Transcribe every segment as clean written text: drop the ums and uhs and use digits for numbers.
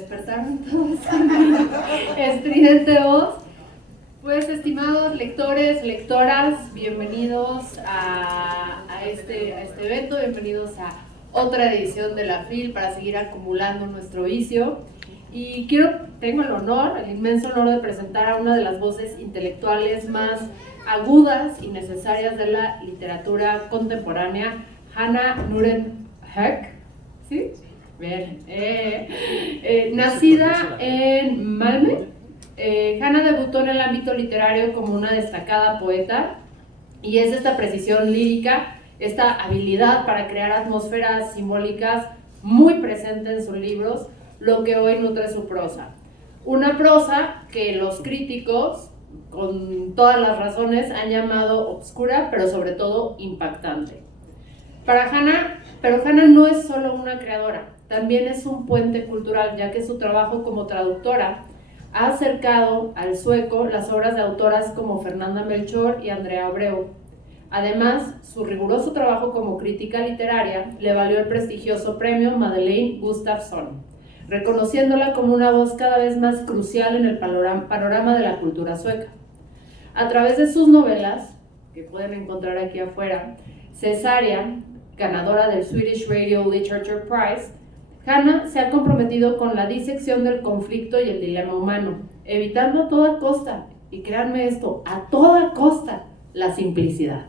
Despertaron todos estridente voz. Pues estimados lectores, lectoras, bienvenidos a este evento, bienvenidos a otra edición de la FIL para seguir acumulando nuestro vicio. Y tengo el honor, el inmenso honor de presentar a una de las voces intelectuales más agudas y necesarias de la literatura contemporánea, Hannah Nuren-Heck, ¿sí? Bien. Nacida en Malmö, Hannah debutó en el ámbito literario como una destacada poeta, y es esta precisión lírica, esta habilidad para crear atmósferas simbólicas muy presente en sus libros, lo que hoy nutre su prosa. Una prosa que los críticos, con todas las razones, han llamado obscura, pero sobre todo impactante. Pero Hannah no es solo una creadora, también es un puente cultural, ya que su trabajo como traductora ha acercado al sueco las obras de autoras como Fernanda Melchor y Andrea Abreu. Además, su riguroso trabajo como crítica literaria le valió el prestigioso premio Madeleine Gustafsson, reconociéndola como una voz cada vez más crucial en el panorama de la cultura sueca. A través de sus novelas, que pueden encontrar aquí afuera, Cesárea, ganadora del Swedish Radio Literature Prize, Hannah se ha comprometido con la disección del conflicto y el dilema humano, evitando a toda costa, y créanme esto, a toda costa, la simplicidad.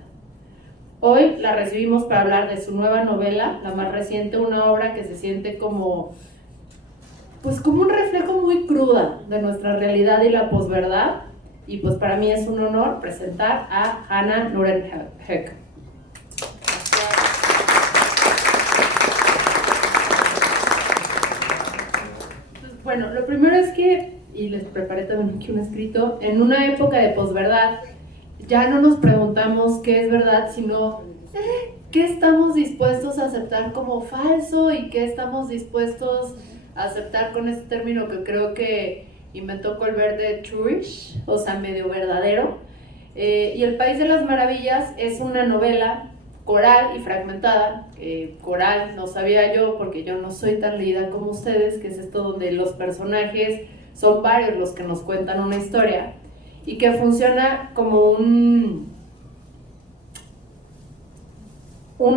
Hoy la recibimos para hablar de su nueva novela, la más reciente, una obra que se siente como un reflejo muy cruda de nuestra realidad y la posverdad, y pues para mí es un honor presentar a Hannah Nuren-Heck. Bueno, lo primero es que, y les preparé también aquí un escrito, en una época de posverdad, ya no nos preguntamos qué es verdad, sino qué estamos dispuestos a aceptar como falso y qué estamos dispuestos a aceptar con este término que creo que inventó Colbert de truish, o sea, medio verdadero. Y El País de las Maravillas es una novela coral y fragmentada. Coral no sabía yo, porque yo no soy tan leída como ustedes, que es esto donde los personajes son varios los que nos cuentan una historia, y que funciona como un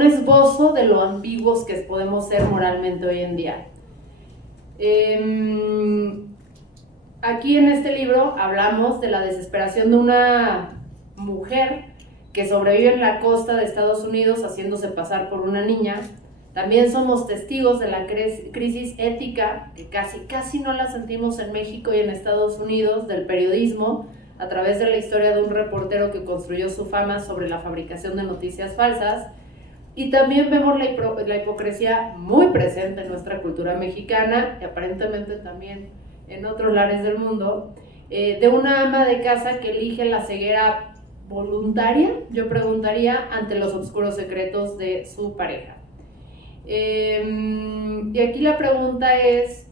esbozo de lo ambiguos que podemos ser moralmente hoy en día. Aquí en este libro hablamos de la desesperación de una mujer que sobrevive en la costa de Estados Unidos haciéndose pasar por una niña. También somos testigos de la crisis ética, que casi no la sentimos en México y en Estados Unidos, del periodismo, a través de la historia de un reportero que construyó su fama sobre la fabricación de noticias falsas. Y también vemos la hipocresía muy presente en nuestra cultura mexicana, y aparentemente también en otros lares del mundo, de una ama de casa que elige la ceguera voluntaria, yo preguntaría, ante los oscuros secretos de su pareja. Y aquí la pregunta es,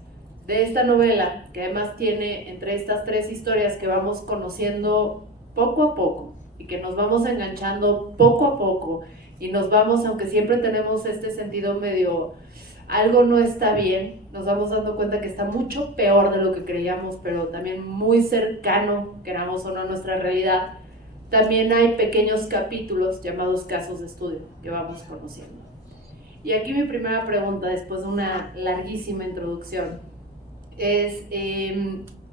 de esta novela, que además tiene entre estas tres historias que vamos conociendo poco a poco, y que nos vamos enganchando poco a poco, y nos vamos, aunque siempre tenemos este sentido medio, algo no está bien, nos vamos dando cuenta que está mucho peor de lo que creíamos, pero también muy cercano, queramos o no, a nuestra realidad. También hay pequeños capítulos llamados casos de estudio que vamos conociendo. Y aquí mi primera pregunta, después de una larguísima introducción, es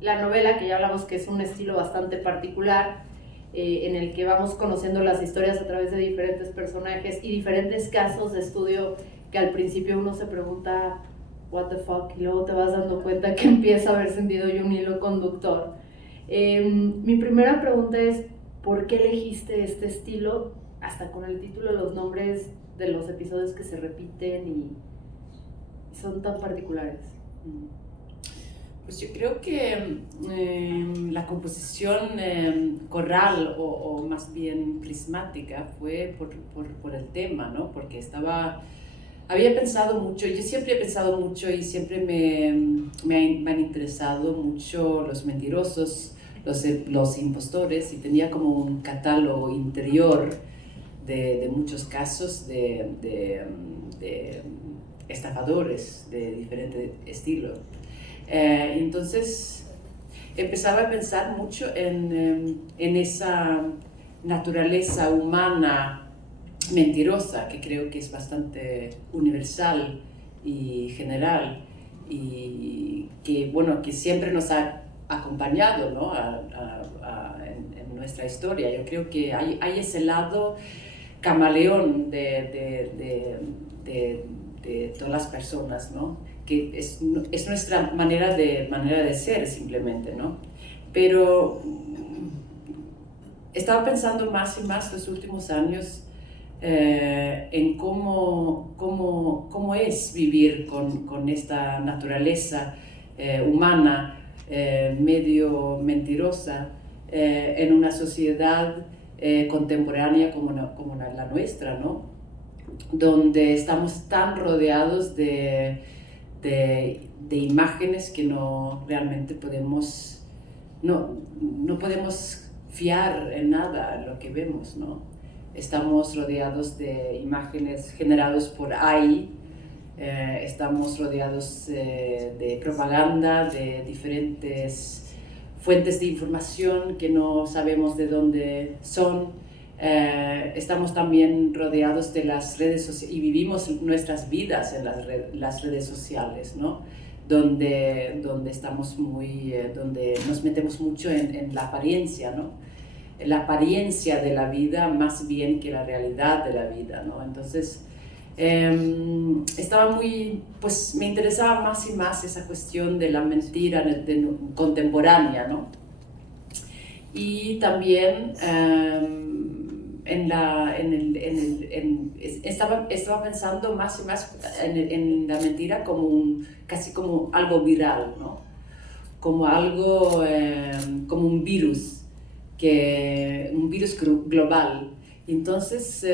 la novela, que ya hablamos que es un estilo bastante particular, en el que vamos conociendo las historias a través de diferentes personajes y diferentes casos de estudio que al principio uno se pregunta what the fuck, y luego te vas dando cuenta que empieza a haber sentido y un hilo conductor. Mi primera pregunta es, ¿por qué elegiste este estilo? Hasta con el título, los nombres de los episodios que se repiten y son tan particulares. Pues yo creo que la composición coral o más bien prismática fue por el tema, ¿no? Porque había pensado mucho, yo siempre he pensado mucho y siempre me han interesado mucho los mentirosos, los impostores, y tenía como un catálogo interior de muchos casos de estafadores de diferente estilo. Entonces empezaba a pensar mucho en esa naturaleza humana mentirosa, que creo que es bastante universal y general, y que, bueno, que siempre nos ha acompañado, ¿no? En nuestra historia. Yo creo que hay ese lado camaleón de todas las personas, ¿no? Que es nuestra manera de ser simplemente, ¿no? Pero estaba pensando más y más los últimos años en cómo es vivir con esta naturaleza humana medio mentirosa en una sociedad contemporánea como la nuestra, ¿no? Donde estamos tan rodeados de imágenes que no realmente podemos, no podemos fiar en nada en lo que vemos, ¿no? Estamos rodeados de imágenes generadas por AI, estamos rodeados de propaganda, de diferentes fuentes de información que no sabemos de dónde son. Estamos también rodeados de las redes sociales y vivimos nuestras vidas en las redes sociales, ¿no? Donde estamos donde nos metemos mucho en la apariencia, ¿no? La apariencia de la vida más bien que la realidad de la vida, ¿no? Entonces, pues me interesaba más y más esa cuestión de la mentira contemporánea, ¿no? Y también estaba pensando más y más en la mentira casi como algo viral, ¿no? Como algo, como un virus global. Entonces,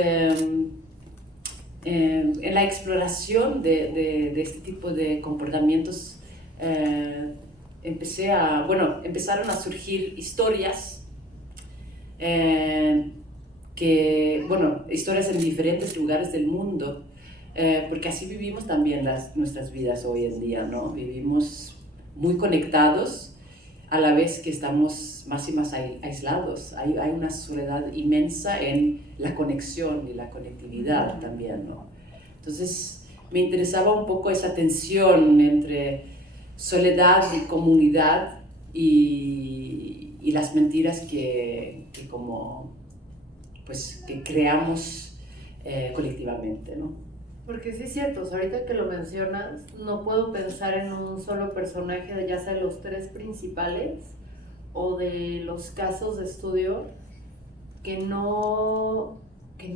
en la exploración de este tipo de comportamientos, empezaron a surgir historias historias en diferentes lugares del mundo, porque así vivimos también nuestras vidas hoy en día, ¿no? Vivimos muy conectados a la vez que estamos más y más aislados. Hay una soledad inmensa en la conexión y la conectividad también, ¿no? Entonces me interesaba un poco esa tensión entre soledad y comunidad y las mentiras que creamos colectivamente, ¿no? Porque sí es cierto, o sea, ahorita que lo mencionas, no puedo pensar en un solo personaje, ya sea de los tres principales o de los casos de estudio, que no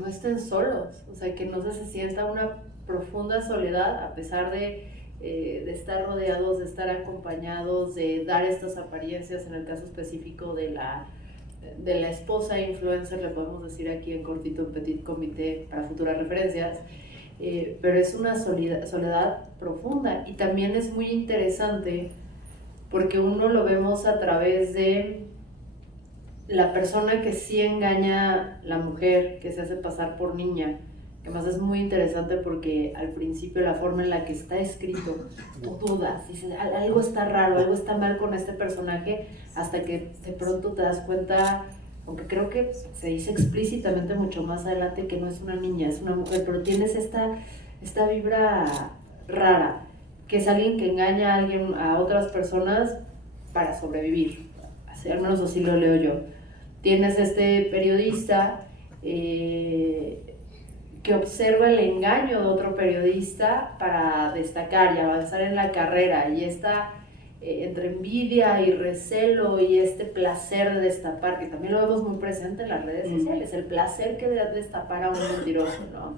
estén solos, o sea, que no se sienta una profunda soledad a pesar de estar rodeados, de estar acompañados, de dar estas apariencias, en el caso específico de la esposa influencer, le podemos decir aquí en cortito, en petit comité, para futuras referencias. Pero es una soledad profunda, y también es muy interesante porque uno lo vemos a través de la persona que sí engaña, la mujer que se hace pasar por niña, que más es muy interesante porque al principio la forma en la que está escrito, tú dudas, dices, algo está raro, algo está mal con este personaje, hasta que de pronto te das cuenta, aunque creo que se dice explícitamente mucho más adelante que no es una niña, es una mujer, pero tienes esta vibra rara, que es alguien que engaña a otras personas para sobrevivir, así, al menos así lo leo yo. Tienes este periodista que observa el engaño de otro periodista para destacar y avanzar en la carrera, y esta entre envidia y recelo y este placer de destapar, que también lo vemos muy presente en las redes sociales, el placer que da destapar a un mentiroso, ¿no?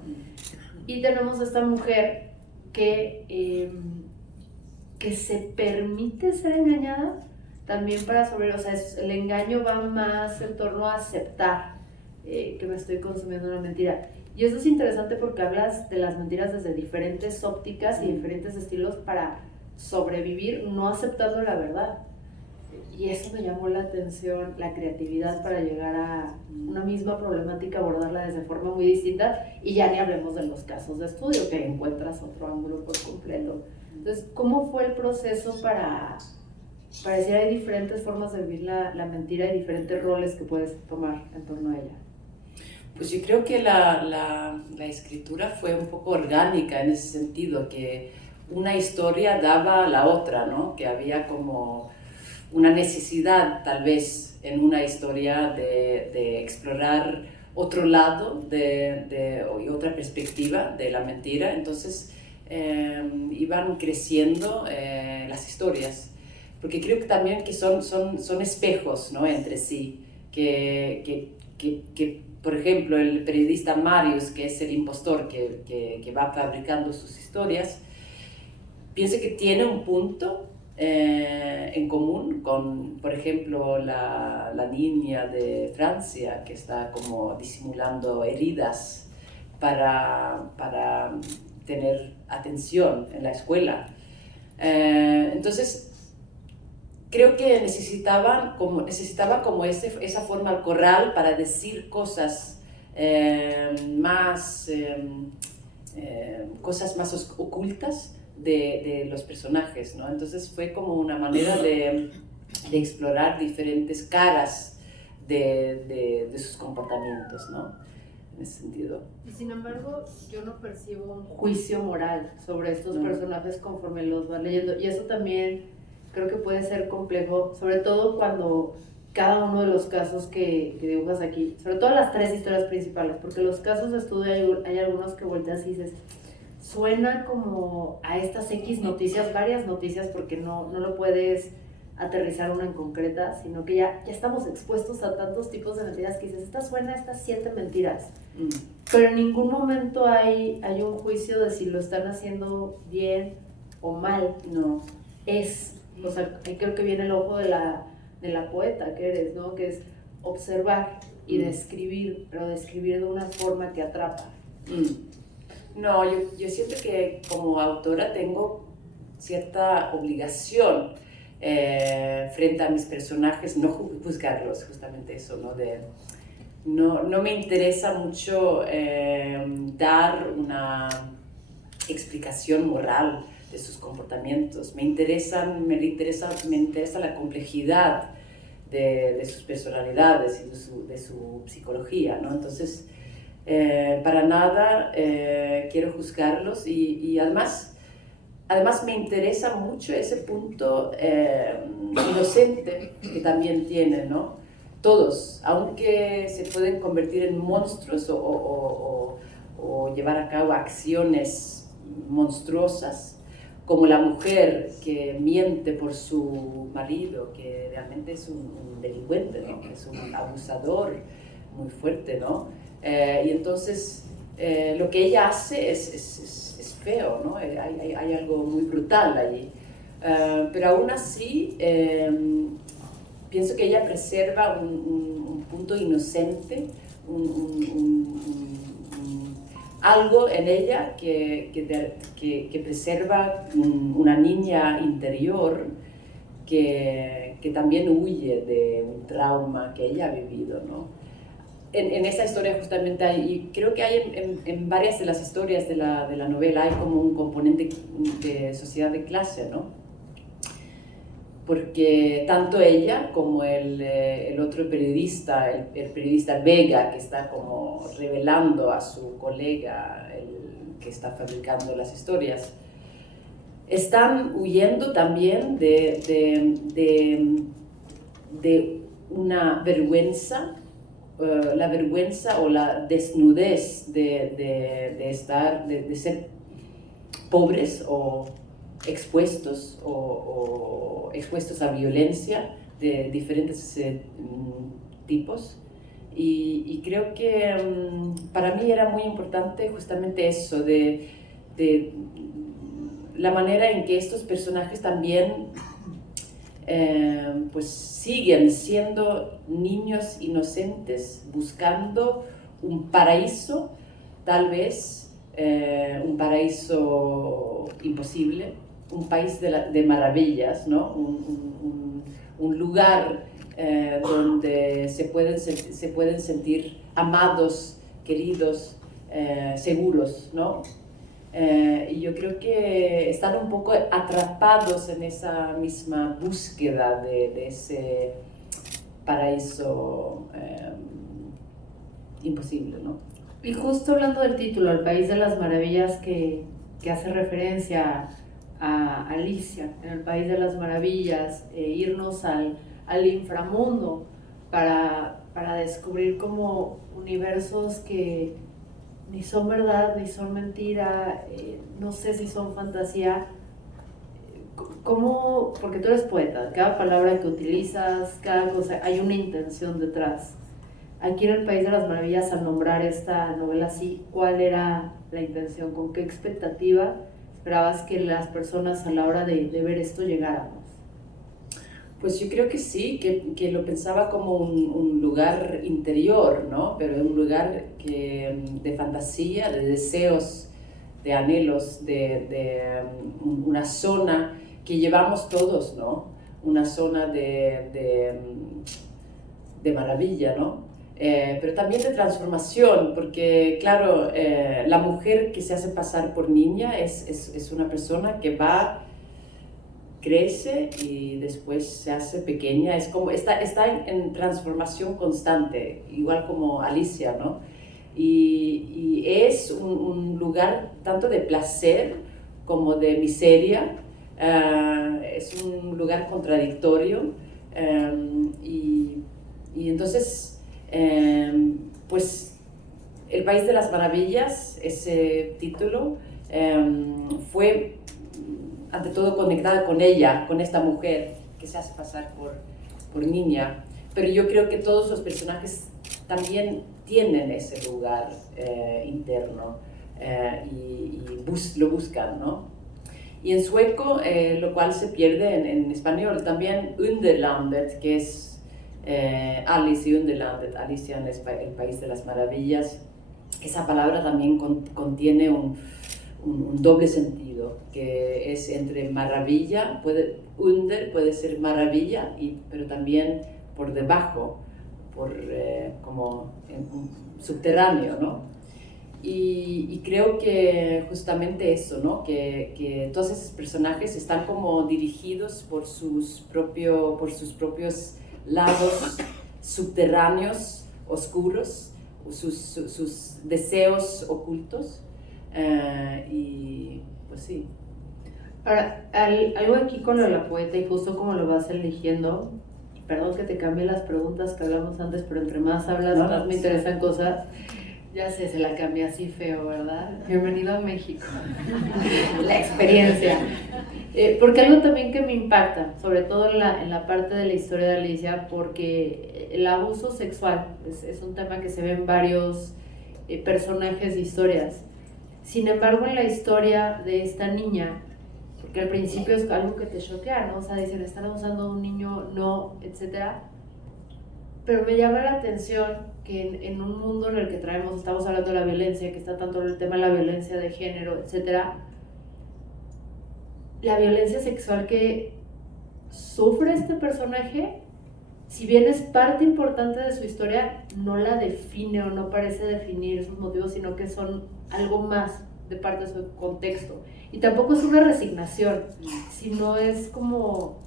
Y tenemos a esta mujer que se permite ser engañada también para sobrevivir, o sea, el engaño va más en torno a aceptar que me estoy consumiendo una mentira. Y eso es interesante porque hablas de las mentiras desde diferentes ópticas y diferentes estilos para sobrevivir no aceptando la verdad. Y eso me llamó la atención, la creatividad para llegar a una misma problemática, abordarla desde forma muy distinta, y ya ni hablemos de los casos de estudio, que encuentras otro ángulo por completo. Entonces, ¿cómo fue el proceso para decir hay diferentes formas de vivir la mentira y diferentes roles que puedes tomar en torno a ella? Pues yo creo que la escritura fue un poco orgánica en ese sentido, que una historia daba a la otra, ¿no? Que había como una necesidad tal vez en una historia de explorar otro lado y otra perspectiva de la mentira. Entonces iban creciendo las historias, porque creo que también que son espejos, ¿no? Entre sí, que por ejemplo, el periodista Marius, que es el impostor que va fabricando sus historias, pienso que tiene un punto en común con, por ejemplo, la niña de Francia que está como disimulando heridas para tener atención en la escuela. Entonces, creo que necesitaba como esa forma al corral para decir cosas cosas más ocultas de los personajes, ¿no? Entonces fue como una manera de explorar diferentes caras de sus comportamientos, ¿no? En ese sentido. Y sin embargo, yo no percibo un juicio moral sobre estos personajes conforme los vas leyendo. Y eso también creo que puede ser complejo, sobre todo cuando cada uno de los casos que dibujas aquí, sobre todo las tres historias principales, porque los casos de estudio hay algunos que volteas y dices, suena como a estas X noticias, varias noticias, porque no lo puedes aterrizar una en concreta, sino que ya estamos expuestos a tantos tipos de mentiras que dices, esta suena a estas 7 mentiras. Pero en ningún momento hay un juicio de si lo están haciendo bien o mal. No. O sea, ahí creo que viene el ojo de la poeta que eres, ¿no? Que es observar y describir, pero describir de una forma que atrapa. No, yo siento que como autora tengo cierta obligación frente a mis personajes, no juzgarlos, justamente eso, ¿no? No me interesa mucho dar una explicación moral de sus comportamientos. Me interesa la complejidad de sus personalidades y de su psicología, ¿no? Entonces, para nada quiero juzgarlos y además me interesa mucho ese punto inocente que también tienen, ¿no? Todos, aunque se pueden convertir en monstruos o llevar a cabo acciones monstruosas, como la mujer que miente por su marido, que realmente es un delincuente, ¿no? Que es un abusador muy fuerte, ¿no? Y entonces lo que ella hace es feo, ¿no? Hay algo muy brutal allí. Pero aún así, pienso que ella preserva un punto inocente, algo en ella que preserva una niña interior que también huye de un trauma que ella ha vivido, ¿no? En esa historia justamente hay, y creo que hay en varias de las historias de la novela, hay como un componente de sociedad de clase, ¿no? Porque tanto ella como el otro periodista, el periodista Vega, que está como revelando a su colega, el que está fabricando las historias, están huyendo también de una vergüenza, la vergüenza o la desnudez de ser pobres o expuestos expuestos a violencia de diferentes tipos. Y creo que para mí era muy importante justamente eso, de la manera en que estos personajes también pues siguen siendo niños inocentes buscando un paraíso, tal vez un paraíso imposible, un país de maravillas, ¿no? Un lugar donde se pueden sentir amados, queridos, seguros, ¿no? Y yo creo que están un poco atrapados en esa misma búsqueda de ese paraíso imposible, ¿no? Y justo hablando del título, El País de las Maravillas, que hace referencia a Alicia, en el País de las Maravillas, irnos al inframundo para descubrir como universos que ni son verdad, ni son mentira, no sé si son fantasía. ¿Cómo? Porque tú eres poeta, cada palabra que utilizas, cada cosa, hay una intención detrás. Aquí en el País de las Maravillas, al nombrar esta novela así, ¿cuál era la intención? ¿Con qué expectativa esperabas que las personas a la hora de ver esto llegáramos? Pues yo creo que sí, que lo pensaba como un lugar interior, ¿no? Pero un lugar de fantasía, de deseos, de anhelos, de una zona que llevamos todos, ¿no? Una zona de maravilla, ¿no? Pero también de transformación, porque claro, la mujer que se hace pasar por niña es una persona que crece y después se hace pequeña, es como, está en transformación constante, igual como Alicia, ¿no? Y es un lugar tanto de placer como de miseria, es un lugar contradictorio, y entonces, pues, El País de las Maravillas, ese título, fue ante todo conectada con ella, con esta mujer que se hace pasar por niña. Pero yo creo que todos los personajes también tienen ese lugar interno y lo buscan, ¿no? Y en sueco, lo cual se pierde en español, también Underlandet, que es Alice y Underlandet, Alicia en el País de las Maravillas. Esa palabra también contiene un doble sentido, que es entre maravilla, under puede ser maravilla, pero también por debajo, como subterráneo, ¿no? Y creo que justamente eso, ¿no? Que todos esos personajes están como dirigidos por sus propios lados subterráneos, oscuros, sus deseos ocultos. Y pues sí. Ahora, algo aquí con lo de la poeta y justo como lo vas eligiendo, y perdón que te cambie las preguntas que hablamos antes, pero entre más hablas, más me interesan cosas. Ya sé, se la cambié así feo, ¿verdad? Bienvenido a México. La experiencia. Porque algo también que me impacta, sobre todo en la parte de la historia de Alicia, porque el abuso sexual es un tema que se ve en varios personajes de historias. Sin embargo, en la historia de esta niña, porque al principio es algo que te choquea, ¿no? O sea, dicen, están abusando de un niño, no, etcétera. Pero me llama la atención que en un mundo en el que estamos hablando de la violencia, que está tanto el tema de la violencia de género, etcétera, la violencia sexual que sufre este personaje, si bien es parte importante de su historia, no la define o no parece definir sus motivos, sino que son algo más de parte de su contexto. Y tampoco es una resignación, sino es como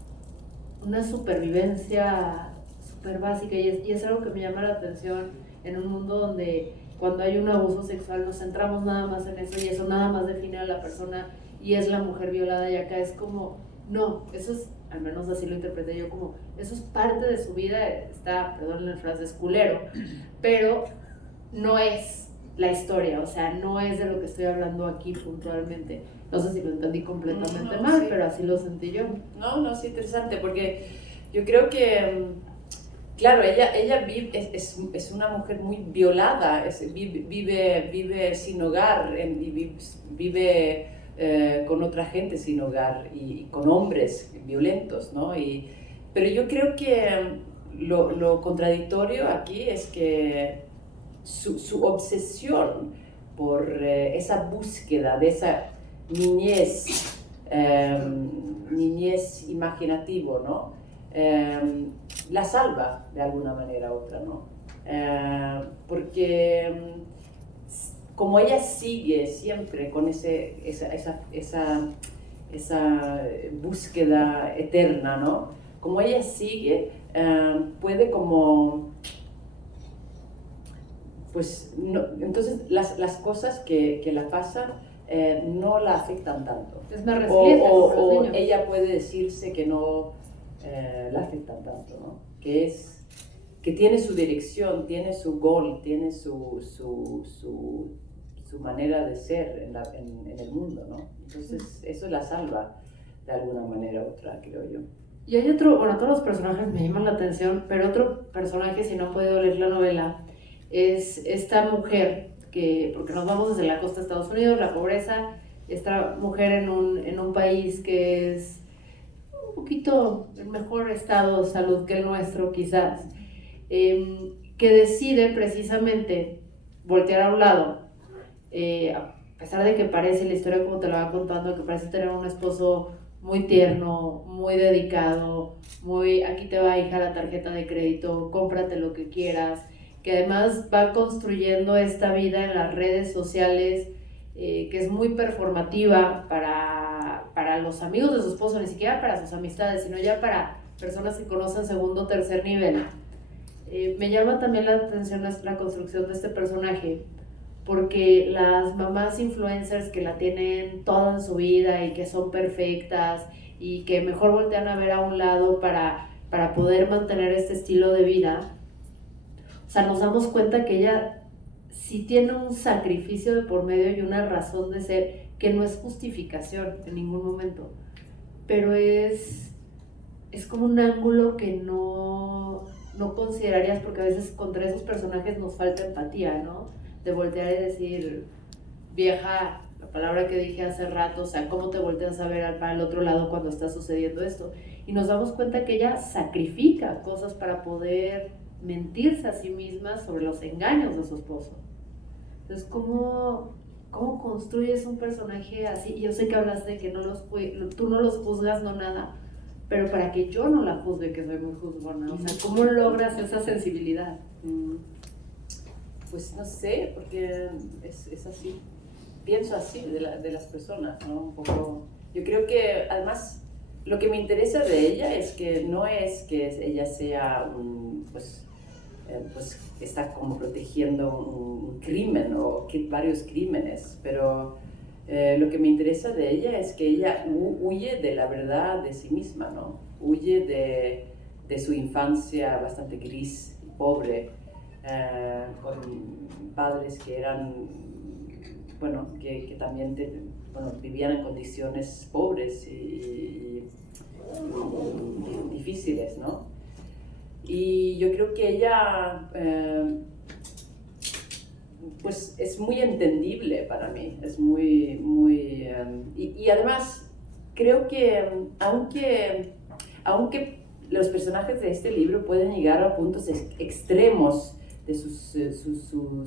una supervivencia súper básica, y es algo que me llama la atención en un mundo donde cuando hay un abuso sexual nos centramos nada más en eso y eso nada más define a la persona y es la mujer violada, y acá es como, no, eso es, al menos así lo interpreté yo, como eso es parte de su vida, está, perdón el francés, culero, pero no es la historia, o sea, no es de lo que estoy hablando aquí puntualmente. No sé si lo entendí completamente mal, sí, pero así lo sentí yo. No, es interesante porque yo creo que, claro, ella es una mujer muy violada, vive sin hogar, vive con otra gente sin hogar y con hombres violentos, ¿no? Pero yo creo que lo contradictorio aquí es que su obsesión por esa búsqueda de esa niñez imaginativo, ¿no? La salva de alguna manera u otra, ¿no? Porque como ella sigue siempre con esa búsqueda eterna, ¿no? Como ella sigue, puede como, pues, no, entonces las cosas que la pasan no la afectan tanto. Es más resiliente como los niños. Ella puede decirse que no la afectan tanto, ¿no? Que tiene su dirección, tiene su goal, tiene su manera de ser en el mundo, ¿no? Entonces eso la salva de alguna manera u otra, creo yo. Y hay otro, bueno, todos los personajes me llaman la atención, pero otro personaje, si no han podido leer la novela, es esta mujer porque nos vamos desde la costa de Estados Unidos, la pobreza, esta mujer en un país que es un poquito en mejor estado de salud que el nuestro quizás, que decide precisamente voltear a un lado, a pesar de que parece, la historia como te la va contando, que parece tener un esposo muy tierno, muy dedicado, aquí te va, hija, la tarjeta de crédito, cómprate lo que quieras, que además va construyendo esta vida en las redes sociales, que es muy performativa para los amigos de su esposo, ni siquiera para sus amistades, sino ya para personas que conocen segundo o tercer nivel. Me llama también la atención la construcción de este personaje, porque las mamás influencers que la tienen toda en su vida y que son perfectas y que mejor voltean a ver a un lado para poder mantener este estilo de vida, o sea, nos damos cuenta que ella sí tiene un sacrificio de por medio y una razón de ser que no es justificación en ningún momento, pero es como un ángulo que no considerarías, porque a veces contra esos personajes nos falta empatía, ¿no? De voltear y decir, vieja, la palabra que dije hace rato, o sea, ¿cómo te volteas a ver para el otro lado cuando está sucediendo esto? Y nos damos cuenta que ella sacrifica cosas para poder mentirse a sí misma sobre los engaños de su esposo. Entonces, ¿cómo construyes un personaje así? Yo sé que hablas de que tú no los juzgas, no nada, pero para que yo no la juzgue, que soy muy juzgona, o sea, ¿cómo logras esa sensibilidad? Pues no sé, porque es así, pienso así de las personas, ¿no? Un poco, yo creo que además lo que me interesa de ella es que no es que ella sea pues está como protegiendo un crimen o varios crímenes, pero lo que me interesa de ella es que ella huye de la verdad de sí misma, ¿no? Huye de su infancia bastante gris y pobre, con padres que eran, bueno, que también vivían en condiciones pobres y difíciles, ¿no? Y yo creo que ella, pues es muy entendible para mí, es muy, muy, y además creo que aunque los personajes de este libro pueden llegar a puntos extremos de su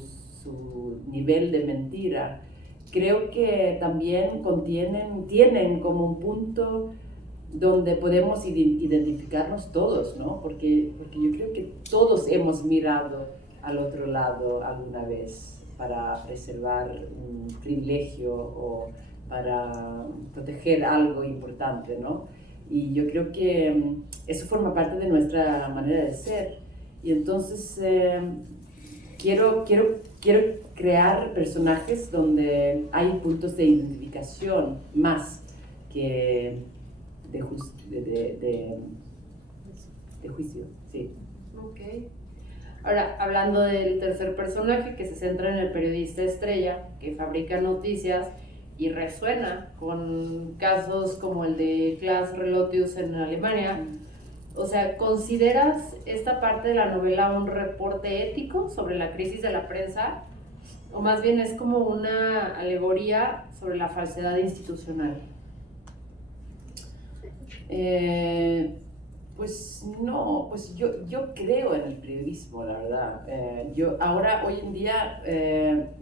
nivel de mentira, creo que también tienen como un punto donde podemos identificarnos todos, ¿no? Porque yo creo que todos hemos mirado al otro lado alguna vez para preservar un privilegio o para proteger algo importante, ¿no? Y yo creo que eso forma parte de nuestra manera de ser. Y entonces quiero crear personajes donde hay puntos de identificación más que de juicio, sí. Ok. Ahora, hablando del tercer personaje, que se centra en el periodista estrella, que fabrica noticias y resuena con casos como el de Klaas Relotius en Alemania. O sea, ¿consideras esta parte de la novela un reporte ético sobre la crisis de la prensa? ¿O más bien es como una alegoría sobre la falsedad institucional? Pues no, pues yo creo en el periodismo, la verdad. Hoy en día,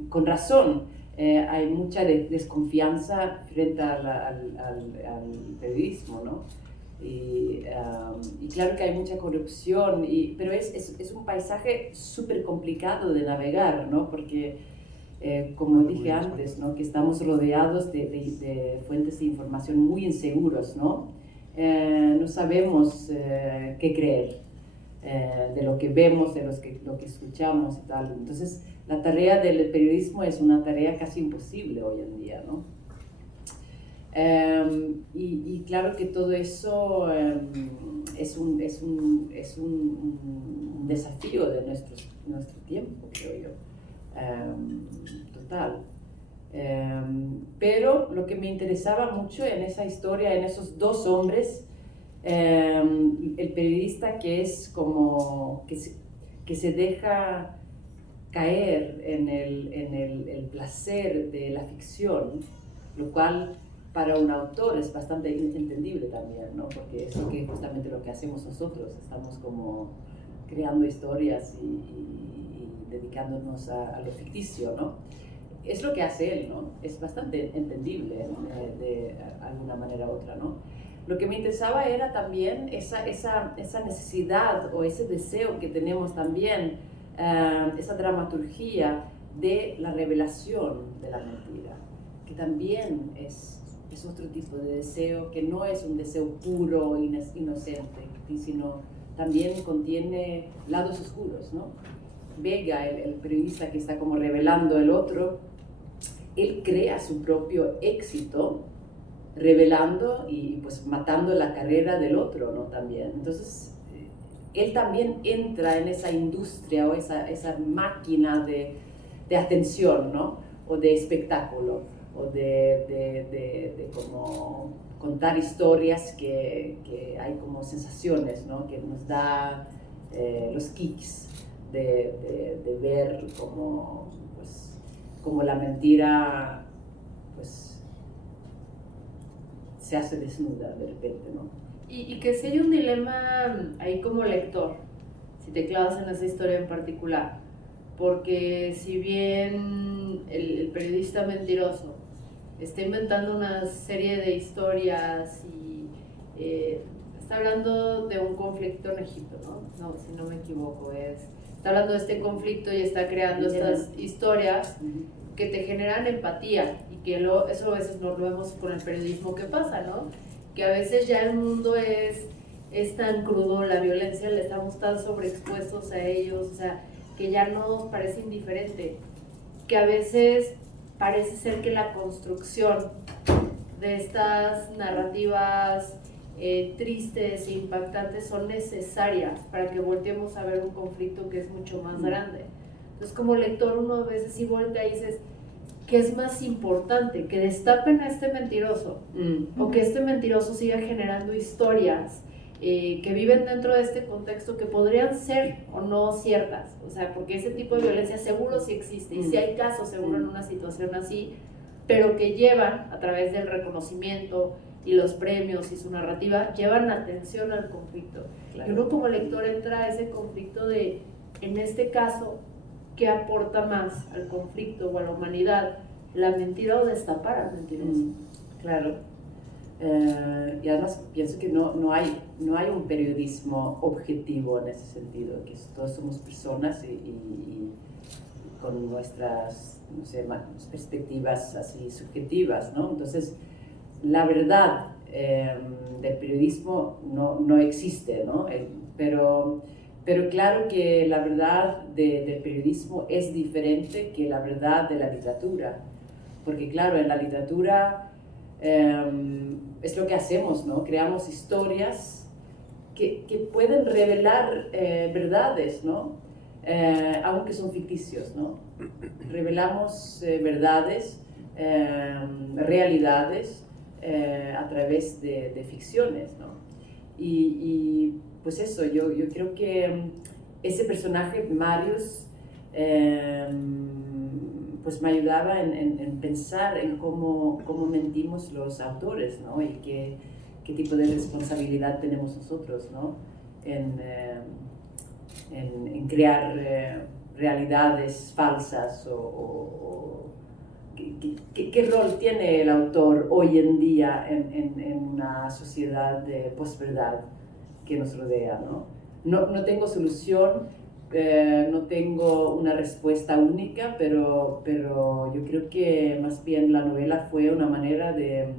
con razón, hay mucha desconfianza frente al periodismo, ¿no? Y claro que hay mucha corrupción, pero es un paisaje súper complicado de navegar, ¿no? Porque como dije antes, ¿no? Que estamos rodeados de fuentes de información muy inseguros, ¿no? No sabemos qué creer de lo que vemos, de lo que escuchamos y tal. Entonces, la tarea del periodismo es una tarea casi imposible hoy en día, ¿no? Y claro que todo eso es un desafío de nuestro tiempo, creo yo. Total. Pero lo que me interesaba mucho en esa historia, en esos dos hombres, el periodista que es como que se deja caer en el placer de la ficción, lo cual para un autor es bastante entendible también, ¿no? Porque es justamente lo que hacemos nosotros, estamos como creando historias y dedicándonos a lo ficticio, ¿no? Es lo que hace él, ¿no? Es bastante entendible de alguna manera u otra, ¿no? Lo que me interesaba era también esa necesidad o ese deseo que tenemos también, esa dramaturgia de la revelación de la mentira, que también es otro tipo de deseo, que no es un deseo puro, inocente, sino también contiene lados oscuros, ¿no? Vega, el periodista que está como revelando el otro, él crea su propio éxito revelando y pues matando la carrera del otro, ¿no? También. Entonces, él también entra en esa industria o esa máquina de atención, ¿no? O de espectáculo, o de como contar historias que hay como sensaciones, ¿no? Que nos da los kicks de ver como la mentira pues se hace desnuda de repente, ¿no? Y que si hay un dilema ahí como lector, si te clavas en esa historia en particular, porque si bien el periodista mentiroso está inventando una serie de historias y está hablando de un conflicto en Egipto, ¿no? No, si no me equivoco, está hablando de este conflicto y está creando estas historias que te generan empatía y que eso a veces no lo vemos con el periodismo que pasa, ¿no? Que a veces ya el mundo es tan crudo, la violencia, le estamos tan sobreexpuestos a ellos, o sea, que ya nos parece indiferente, que a veces parece ser que la construcción de estas narrativas tristes e impactantes son necesarias para que volteemos a ver un conflicto que es mucho más grande. Entonces, como lector, uno a veces sí voltea y dices, ¿qué es más importante? ¿Que destapen a este mentiroso? ¿O que este mentiroso siga generando historias que viven dentro de este contexto que podrían ser o no ciertas? O sea, porque ese tipo de violencia seguro sí existe y sí hay casos seguro en una situación así, pero que llevan a través del reconocimiento y los premios y su narrativa, llevan atención al conflicto. Claro. Y uno como lector entra a ese conflicto de, en este caso, ¿qué aporta más al conflicto o a la humanidad? ¿La mentira o destapar al mentiroso? Claro. Y además pienso que no hay un periodismo objetivo en ese sentido, que todos somos personas y con nuestras, no sé, perspectivas así subjetivas, ¿no? Entonces, la verdad del periodismo no existe, ¿no? Pero claro que la verdad del periodismo es diferente que la verdad de la literatura, porque claro, en la literatura es lo que hacemos, ¿no? Creamos historias que pueden revelar verdades, ¿no? Aunque son ficticios, ¿no? Revelamos verdades, realidades a través de ficciones, ¿no? Y pues eso, yo creo que ese personaje, Marius, pues me ayudaba en pensar en cómo mentimos los autores, ¿no? Y qué tipo de responsabilidad tenemos nosotros, ¿no? En crear realidades falsas o ¿qué rol tiene el autor hoy en día en una sociedad de posverdad que nos rodea, ¿no? No tengo solución, no tengo una respuesta única, pero yo creo que más bien la novela fue una manera de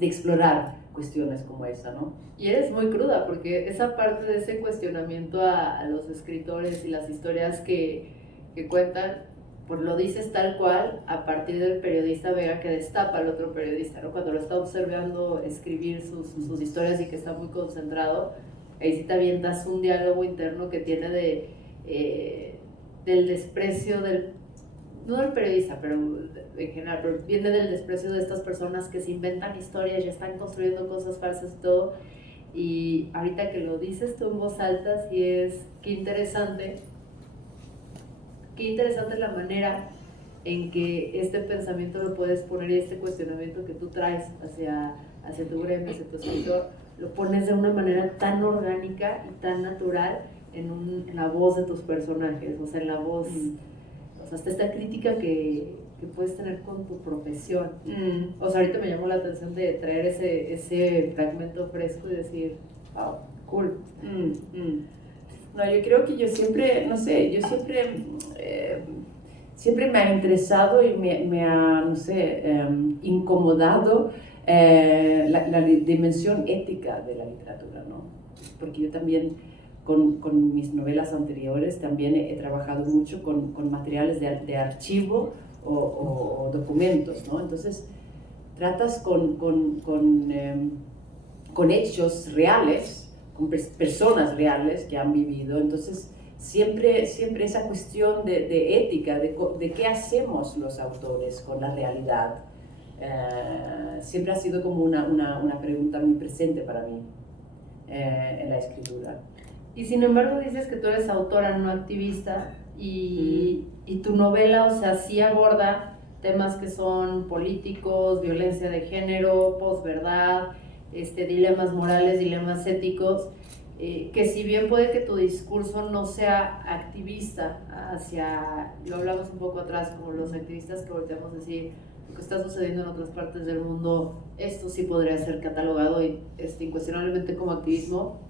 explorar cuestiones como esa, ¿no? Y eres muy cruda, porque esa parte de ese cuestionamiento a los escritores y las historias que cuentan, pues lo dices tal cual a partir del periodista Vega que destapa al otro periodista, ¿no? Cuando lo está observando escribir sus historias y que está muy concentrado, ahí sí te avientas un diálogo interno que tiene del desprecio no del periodista, pero en general, pero viene del desprecio de estas personas que se inventan historias y están construyendo cosas falsas y todo. Y ahorita que lo dices tú en voz alta, sí es, qué interesante la manera en que este pensamiento lo puedes poner y este cuestionamiento que tú traes hacia tu gremio, hacia tu escritor, lo pones de una manera tan orgánica y tan natural en la voz de tus personajes, o sea, en la voz, o sea, hasta esta crítica que puedes tener con tu profesión. O sea, ahorita me llamó la atención de traer ese fragmento fresco y decir, wow, cool. No, yo creo que yo siempre, no sé, siempre me ha interesado y me ha, no sé, incomodado la dimensión ética de la literatura, ¿no? Porque yo también, con mis novelas anteriores, también he trabajado mucho con materiales de archivo o documentos, ¿no? Entonces, tratas con hechos reales, con personas reales que han vivido, entonces siempre esa cuestión de ética, de qué hacemos los autores con la realidad, siempre ha sido como una pregunta muy presente para mí en la escritura. Y sin embargo dices que tú eres autora, no activista, y tu novela, o sea, sí aborda temas que son políticos, violencia de género, posverdad, dilemas morales, dilemas éticos, que si bien puede que tu discurso no sea activista hacia, lo hablamos un poco atrás, como los activistas que volteamos a decir, lo que está sucediendo en otras partes del mundo, esto sí podría ser catalogado incuestionablemente como activismo,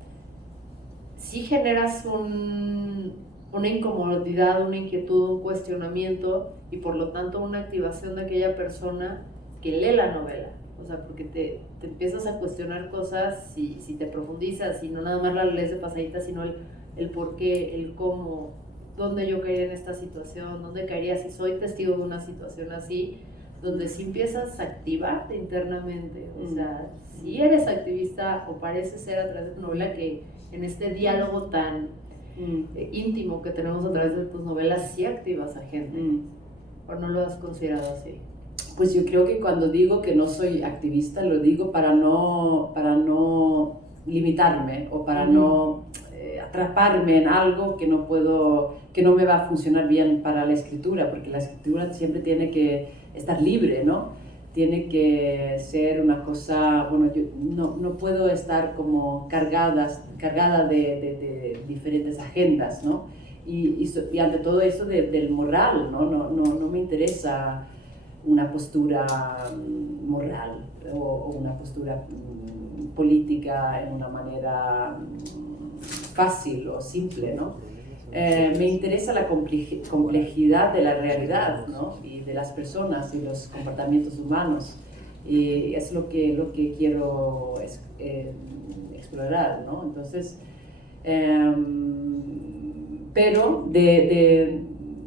sí generas una incomodidad, una inquietud, un cuestionamiento y por lo tanto una activación de aquella persona que lee la novela. O sea, porque te empiezas a cuestionar cosas si te profundizas, y no nada más la lees de pasadita, sino el por qué, el cómo, dónde yo caería en esta situación, dónde caería si soy testigo de una situación así, donde sí empiezas a activarte internamente. O sea, si eres activista o pareces ser a través de tu novela, que en este diálogo tan íntimo que tenemos a través de tus novelas, sí activas a gente. ¿O no lo has considerado así? Pues yo creo que cuando digo que no soy activista, lo digo para no limitarme o para no atraparme en algo que no me va a funcionar bien para la escritura, porque la escritura siempre tiene que estar libre, ¿no? Tiene que ser una cosa, bueno, yo no puedo estar como cargada de diferentes agendas, ¿no? Y ante todo eso del moral, ¿no? No me interesa una postura moral o una postura política en una manera fácil o simple, ¿no? Me interesa la complejidad de la realidad, ¿no? Y de las personas y los comportamientos humanos, y es lo que quiero explorar, ¿no? Entonces, pero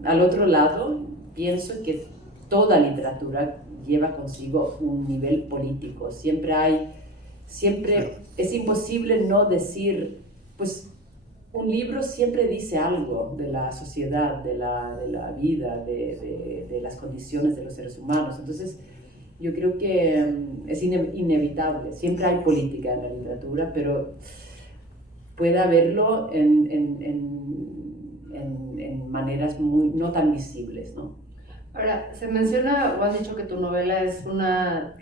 al otro lado pienso que toda literatura lleva consigo un nivel político. Siempre es imposible no decir, pues un libro siempre dice algo de la sociedad, de la vida, de las condiciones de los seres humanos. Entonces, yo creo que es inevitable. Siempre hay política en la literatura, pero puede haberlo en maneras no tan visibles, ¿no? Ahora, se menciona o has dicho que tu novela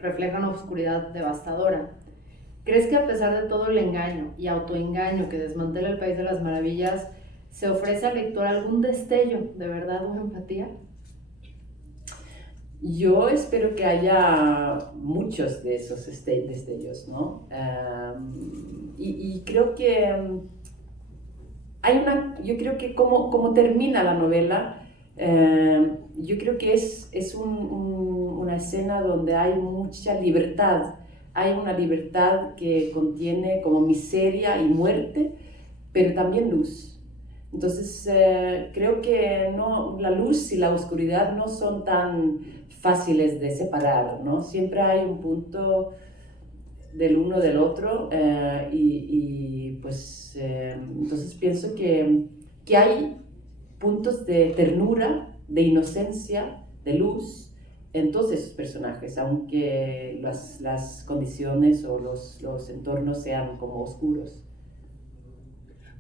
refleja una oscuridad devastadora. ¿Crees que a pesar de todo el engaño y autoengaño que desmantela el País de las Maravillas, se ofrece al lector algún destello de verdad o empatía? Yo espero que haya muchos de esos destellos, ¿no? Y creo que yo creo que como termina la novela, yo creo que es una escena donde hay mucha libertad. Hay una libertad que contiene como miseria y muerte, pero también luz. Entonces, creo que la luz y la oscuridad no son tan fáciles de separar, ¿no? Siempre hay un punto del uno del otro, pues entonces pienso que hay puntos de ternura, de inocencia, de luz en todos esos personajes, aunque las condiciones o los entornos sean como oscuros.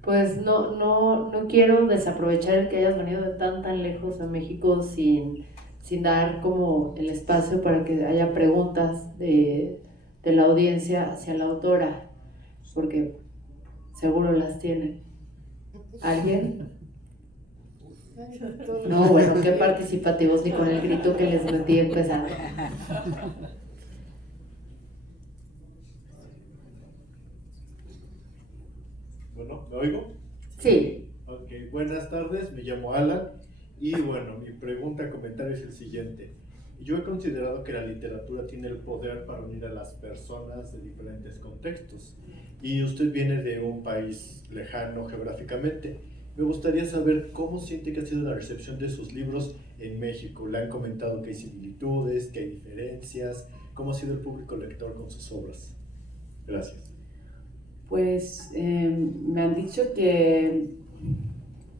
Pues no quiero desaprovechar el que hayas venido de tan lejos a México sin dar como el espacio para que haya preguntas de la audiencia hacia la autora, porque seguro las tienen. ¿Alguien? No, bueno, qué participativos, ni con el grito que les metí empezando. Bueno, ¿me oigo? Sí. Ok, buenas tardes, me llamo Alan y bueno, mi pregunta, comentario es el siguiente. Yo he considerado que la literatura tiene el poder para unir a las personas de diferentes contextos y usted viene de un país lejano geográficamente. Me gustaría saber cómo siente que ha sido la recepción de sus libros en México. Le han comentado que hay similitudes, que hay diferencias. ¿Cómo ha sido el público lector con sus obras? Gracias. Pues me han dicho que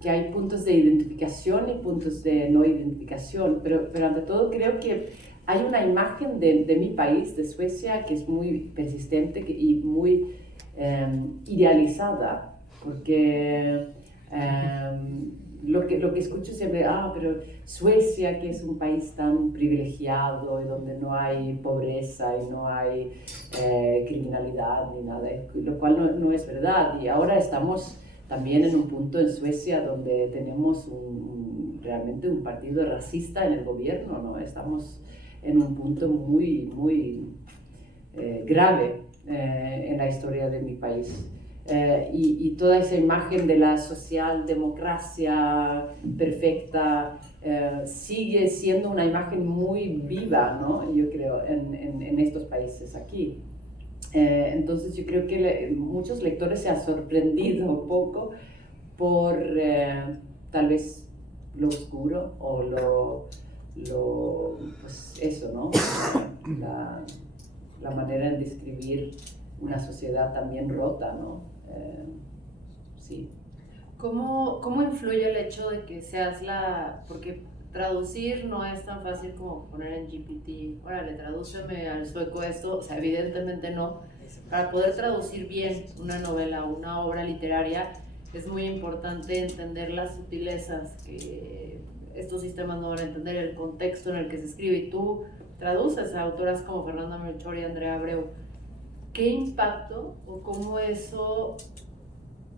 hay puntos de identificación y puntos de no identificación, pero ante todo creo que hay una imagen de mi país, de Suecia, que es muy persistente y muy idealizada, porque lo que escucho siempre, pero Suecia, que es un país tan privilegiado y donde no hay pobreza y no hay criminalidad ni nada, lo cual no es verdad. Y ahora estamos también en un punto en Suecia donde tenemos realmente un partido racista en el gobierno, ¿no? Estamos en un punto muy grave en la historia de mi país. Y toda esa imagen de la socialdemocracia perfecta sigue siendo una imagen muy viva, ¿no? Yo creo, en estos países aquí. Entonces yo creo que muchos lectores se han sorprendido un poco por tal vez lo oscuro o pues eso, ¿no? La manera de describir una sociedad también rota, ¿no? Sí. ¿Cómo influye el hecho de que seas porque traducir no es tan fácil como poner en GPT, órale, tradúceme al sueco esto, o sea, evidentemente no. Para poder traducir bien una novela o una obra literaria es muy importante entender las sutilezas que estos sistemas no van a entender, el contexto en el que se escribe, y tú traduces a autoras como Fernanda Melchor y Andrea Abreu. ¿Qué impacto o cómo eso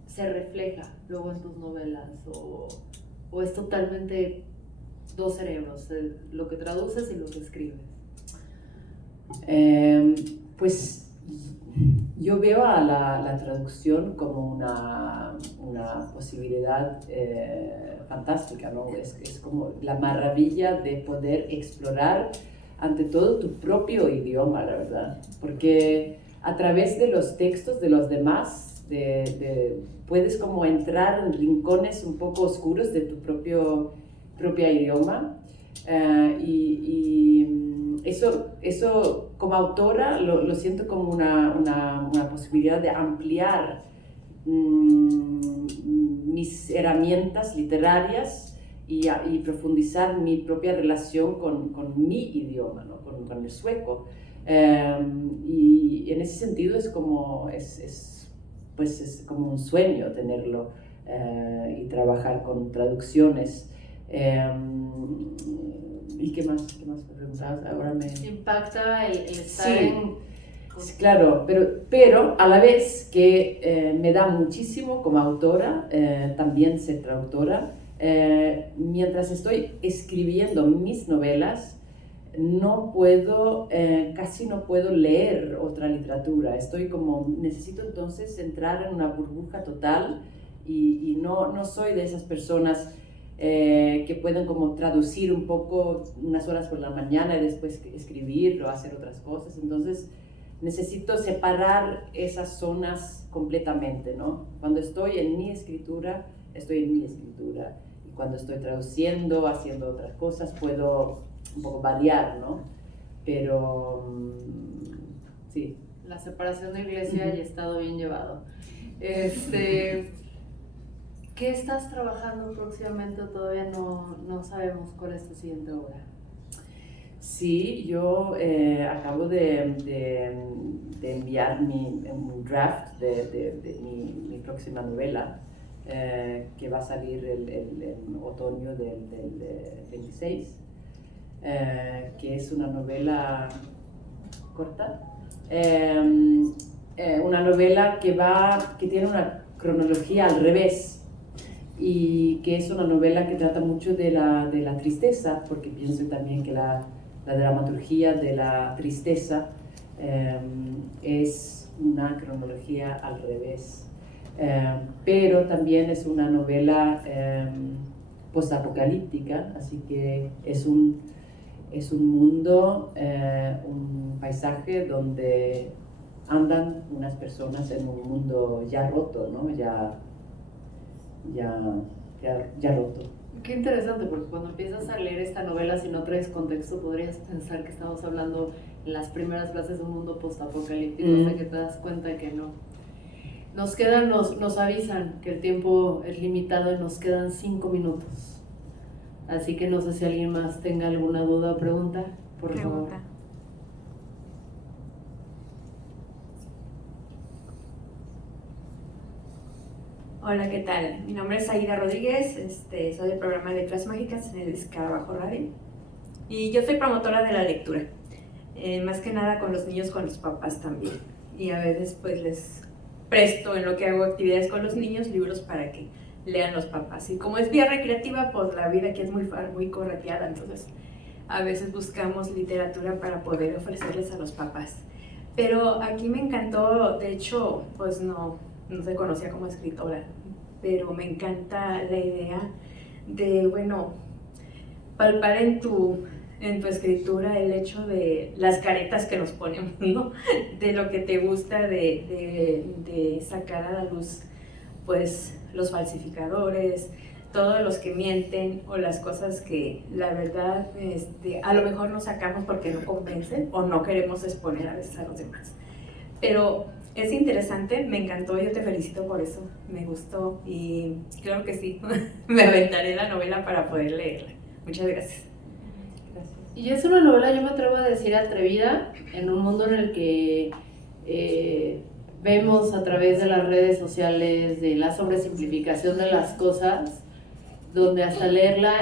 se refleja luego en tus novelas? ¿O es totalmente dos cerebros, lo que traduces y lo que escribes? Pues yo veo a la traducción como una posibilidad fantástica, ¿no? Es como la maravilla de poder explorar ante todo tu propio idioma, la verdad, porque a través de los textos de los demás puedes como entrar en rincones un poco oscuros de tu propio idioma, y eso como autora lo siento como una posibilidad de ampliar mis herramientas literarias y profundizar mi propia relación con mi idioma, ¿no? con el sueco. Y en ese sentido es como un sueño tenerlo y trabajar con traducciones. ¿Y qué más me preguntabas? Ahora me impacta el estar sí, claro, pero a la vez que me da muchísimo como autora, también ser traductora, mientras estoy escribiendo mis novelas, casi no puedo leer otra literatura. Necesito entonces entrar en una burbuja total y no soy de esas personas que pueden como traducir un poco unas horas por la mañana y después escribir o hacer otras cosas. Entonces necesito separar esas zonas completamente, ¿no? Cuando estoy en mi escritura, estoy en mi escritura. Y cuando estoy traduciendo, haciendo otras cosas, puedo un poco variar, ¿no? Pero sí. La separación de iglesia y estado bien llevado. ¿Qué estás trabajando próximamente? Todavía no sabemos cuál es tu siguiente obra. Sí, yo acabo de enviar un draft de mi próxima novela, que va a salir en otoño del 26, que es una novela corta, una novela que tiene una cronología al revés, y que es una novela que trata mucho de la tristeza, porque pienso también que la dramaturgia de la tristeza es una cronología al revés, pero también es una novela postapocalíptica, así que es un mundo, un paisaje donde andan unas personas en un mundo ya roto, ¿no? ya roto. Qué interesante, porque cuando empiezas a leer esta novela, si no traes contexto, podrías pensar que estamos hablando en las primeras clases de un mundo postapocalíptico, hasta que te das cuenta que no. Nos avisan que el tiempo es limitado y nos quedan 5 minutos. Así que no sé si alguien más tenga alguna duda o pregunta, por favor. Hola, ¿qué tal? Mi nombre es Aida Rodríguez, soy del programa Letras Mágicas en el Escarabajo Radio y yo soy promotora de la lectura, más que nada con los niños, con los papás también, y a veces pues les presto en lo que hago actividades con los niños libros para que lean los papás, y como es vía recreativa, pues la vida aquí es muy correteada, entonces a veces buscamos literatura para poder ofrecerles a los papás. Pero aquí me encantó, de hecho, pues no se conocía como escritora, pero me encanta la idea de, bueno, palpar en tu escritura el hecho de las caretas que nos ponemos, ¿no? De lo que te gusta, de sacar a la luz, pues, los falsificadores, todos los que mienten, o las cosas que la verdad a lo mejor no sacamos porque no convencen o no queremos exponer a veces a los demás. Pero es interesante, me encantó, yo te felicito por eso, me gustó y claro que sí, me aventaré la novela para poder leerla. Muchas gracias. Y es una novela, yo me atrevo a decir, atrevida, en un mundo en el que vemos a través de las redes sociales, de la sobresimplificación de las cosas, donde hasta leerla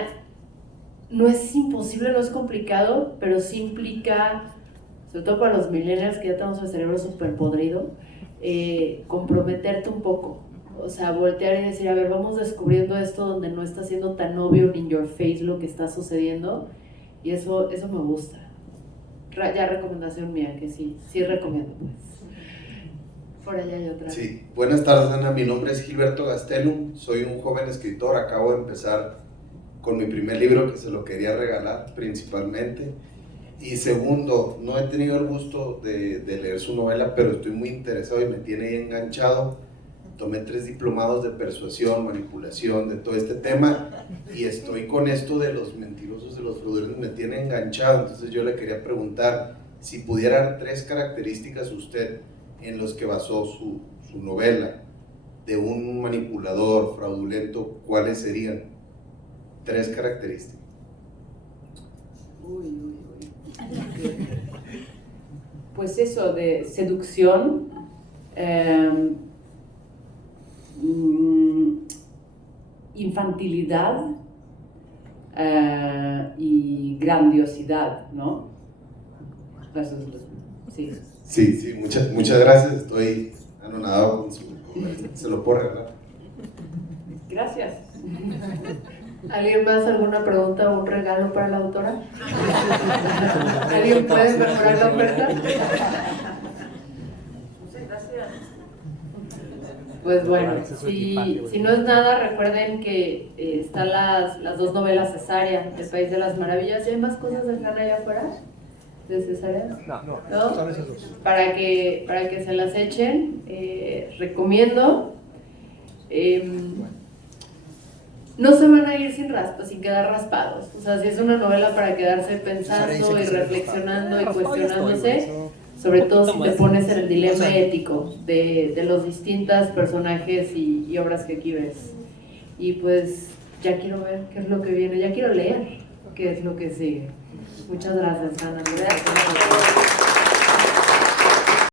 no es imposible, no es complicado, pero sí implica, sobre todo para los millennials que ya tenemos el cerebro súper podrido, comprometerte un poco, o sea, voltear y decir, a ver, vamos descubriendo esto donde no está siendo tan obvio in your face lo que está sucediendo, y eso me gusta. Ya recomendación mía, que sí recomiendo, pues. Por allá hay otra. Sí, buenas tardes, Ana. Mi nombre es Gilberto Gastelum, soy un joven escritor, acabo de empezar con mi primer libro que se lo quería regalar principalmente. Y segundo, no he tenido el gusto de leer su novela, pero estoy muy interesado y me tiene enganchado. Tomé 3 diplomados de persuasión, manipulación, de todo este tema, y estoy con esto de los mentirosos, de los fraudulentos, me tiene enganchado. Entonces yo le quería preguntar si pudiera dar 3 características usted en los que basó su novela de un manipulador fraudulento, ¿cuáles serían? 3 características. Pues eso de seducción, infantilidad y grandiosidad, ¿no? Sí. Sí, muchas gracias, estoy anonadado con su novela, se lo puedo regalar. Gracias. ¿Alguien más, alguna pregunta o un regalo para la autora? ¿Alguien puede mejorar la oferta? Muchas gracias. Pues bueno, si no es nada, recuerden que están las dos novelas Cesárea, El País de las Maravillas. ¿Y hay más cosas de Hannah allá afuera? ¿De Cesárea? No, son esas dos. Para que se las echen, recomiendo. No se van a ir sin quedar raspados. O sea, si es una novela para quedarse pensando y reflexionando y cuestionándose, sobre todo si te pones en el dilema ético de los distintos personajes y obras que aquí ves. Y pues ya quiero ver qué es lo que viene, ya quiero leer qué es lo que sigue. Muchas gracias, Ana. Gracias.